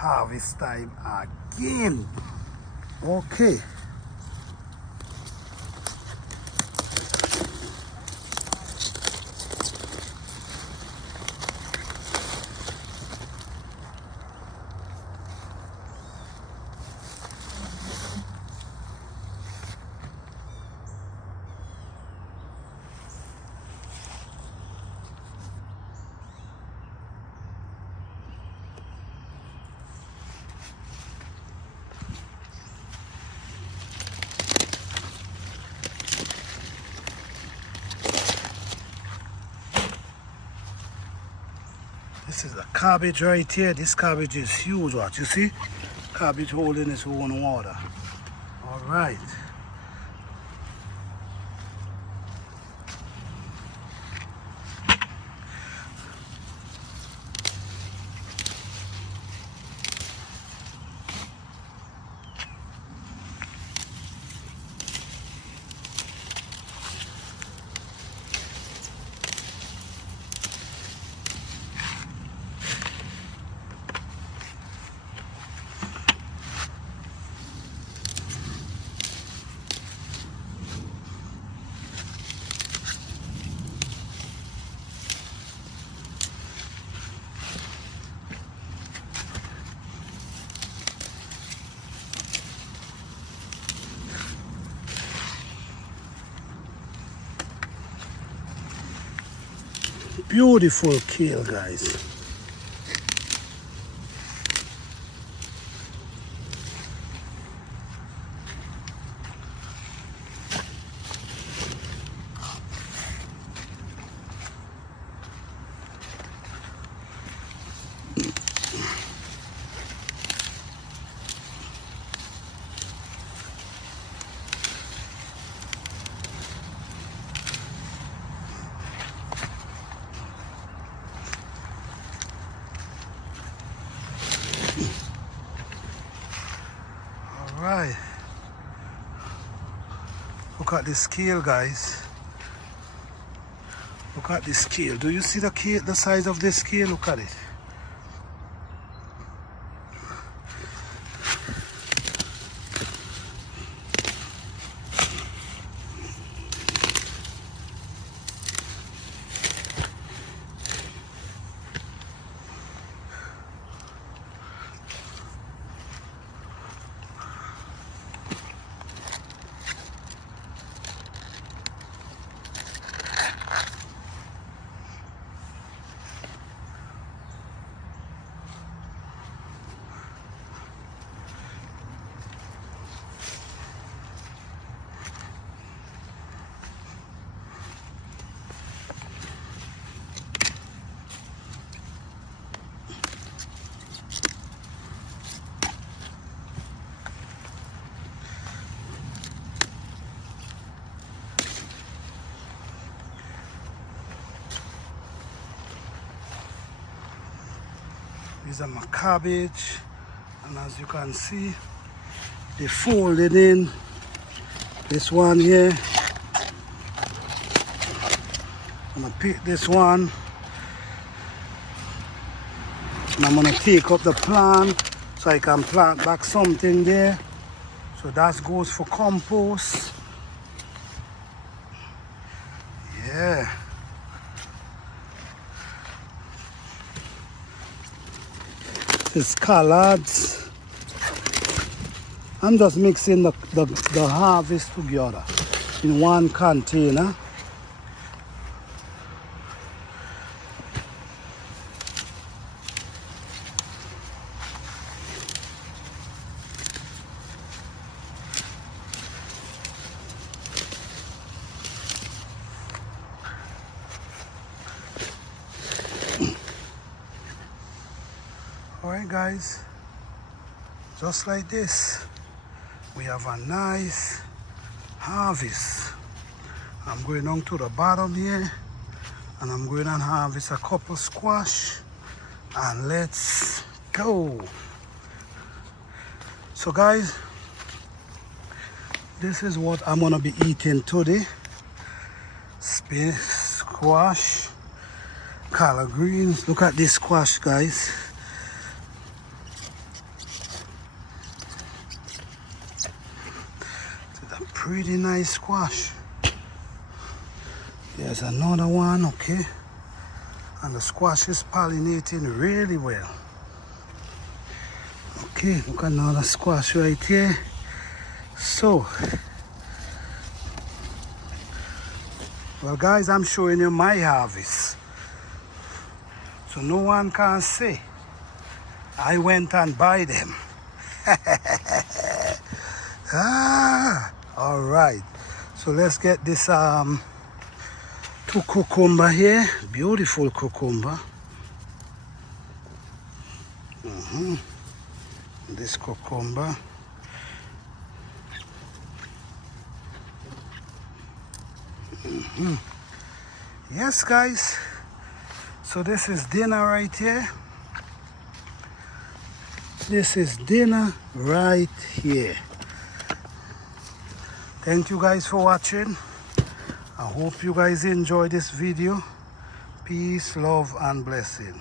harvest time again. Okay. This is a cabbage right here. This cabbage is huge. Watch, you see? Cabbage holding its own water. All right. Beautiful kale, guys. Right, look at this scale, guys. Look at this scale. Do you see the size of this scale? Look at it. These are my cabbage, and as you can see, they folded in. This one here, I'm gonna pick this one, and I'm gonna take up the plant so I can plant back something there. So that goes for compost. Yeah. This collards. I'm just mixing the harvest together in one container. Alright guys, just like this, we have a nice harvest. I'm going down to the bottom here, and I'm going to harvest a couple squash, and let's go. So guys, this is what I'm gonna be eating today. Spinach, squash, collard greens. Look at this squash, guys. Pretty nice squash. There's another one, okay. And the squash is pollinating really well. Okay, look at another squash right here. So, well guys, I'm showing you my harvest. So no one can say I went and buy them. All right. So let's get this two cucumber here. Beautiful cucumber. This cucumber. Yes, guys. So this is dinner right here. This is dinner right here. Thank you guys for watching. I hope you guys enjoy this video. Peace, love, and blessing.